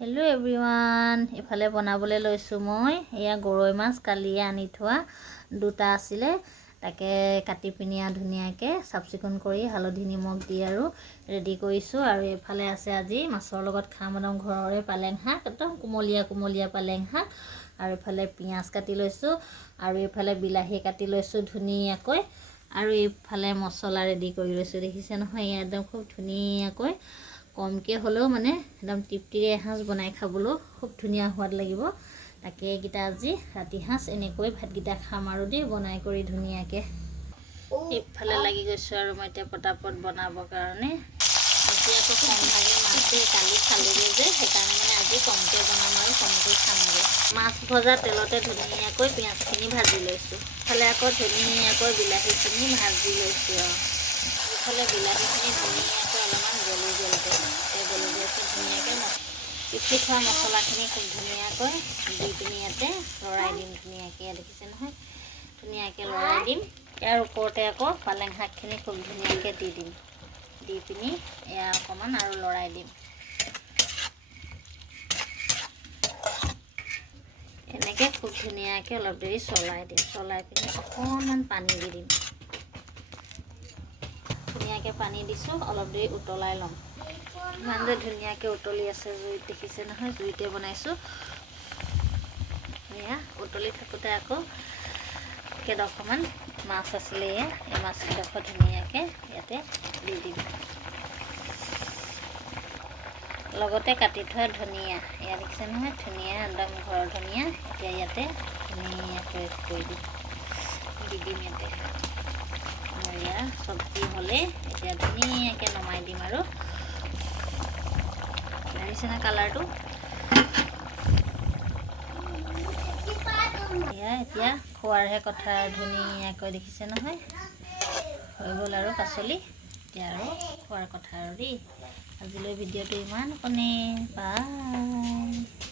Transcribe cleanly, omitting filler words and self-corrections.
Hello' everyone, ইফালে বনাবলৈ লৈছোঁ মই এয়া গৰৈ মাছ কালিয়ে আনি থোৱা দুটা আছিলে, তাকে কাটি পিনি ধুনীয়াকৈ চাফ চিকুণ কৰি হালধি নিমখ দি আৰু ৰেডি কৰিছোঁ। আৰু এইফালে আছে আজি মাছৰ লগত খাম একদম ঘৰৰে পালেং শাক, একদম কোমলীয়া কোমলীয়া পালেং শাক। আৰু এইফালে পিঁয়াজ কাটি লৈছোঁ আৰু এইফালে বিলাহী কাটি লৈছোঁ ধুনীয়াকৈ। আৰু এইফালে মছলা ৰেডি কৰি লৈছোঁ, দেখিছে নহয়, এয়া একদম খুব ধুনীয়াকৈ কমকৈ হ'লেও মানে একদম তৃপ্তিৰে এসাঁজ বনাই খাবলৈও খুব ধুনীয়া সোৱাদ লাগিব। তাকে এইকেইটা আজি ৰাতি সাঁজ এনেকৈ ভাতকেইটা খাম আৰু দেই বনাই কৰি ধুনীয়াকৈ। এইফালে লাগি গৈছোঁ আৰু মই এতিয়া পটাপট বনাবৰ কাৰণে। আজি আকৌ কম ভাগে মাছ দেই, কালি খালোগৈ যে সেইকাৰণে মানে আজি কমকৈ বনাম আৰু কমকৈ খামগৈ। মাছ ভজা তেলতে ধুনীয়াকৈ পিঁয়াজখিনি ভাজি লৈছোঁ, ইফালে আকৌ ধুনীয়াকৈ বিলাহীখিনি ভাজি লৈছোঁ। আৰু ইফালে বিলাহীখিনি ধুনীয়াকৈ অলপমান গলি গ'লগৈ, গলি গৈছে ধুনীয়াকৈ। পিচি থোৱা মছলাখিনি খুব ধুনীয়াকৈ দি পিনি ইয়াতে লৰাই দিম ধুনীয়াকৈ, দেখিছে নহয়, ধুনীয়াকৈ লৰাই দিম। ইয়াৰ ওপৰতে আকৌ পালেং শাকখিনি খুব ধুনীয়াকৈ দি দিম, দি পিনি এয়া অকণমান আৰু লৰাই দিম। এনেকৈ খুব ধুনীয়াকৈ অলপ দেৰি চলাই দিম, চলাই পিনি অকণমান পানী দি দিম। ধুনীয়াকৈ পানী দিছোঁ, অলপ দেৰি উতলাই ল'ম। ইমান যে ধুনীয়াকৈ উতলি আছে জুইত, দেখিছে নহয়, জুইতে বনাইছোঁ। এয়া উতলি থাকোঁতে আকৌ কেইডোখৰমান মাছ আছিলে, এই মাছকেইডোখৰ ধুনীয়াকৈ ইয়াতে দি দিম। লগতে কাটি থোৱা ধনিয়া, এয়া দেখিছে নহয়, ধনিয়া একদম ঘৰৰ ধনিয়া, এতিয়া ইয়াতে ধুনীয়াকৈ কৰি দিম, দি দিম ইয়াতে। এয়া চব্জি হ'লে এতিয়া ধুনীয়াকৈ নমাই দিম। আৰু দেখিছেনে কালাৰটো, এয়া এতিয়া খোৱাৰহে কথা। ধুনীয়াকৈ দেখিছে নহয়, হৈ গ'ল আৰু পাচলি, এতিয়া আৰু খোৱাৰ কথা আৰু দেই। আজিলৈ ভিডিঅ'টো ইমান কণে, বাই।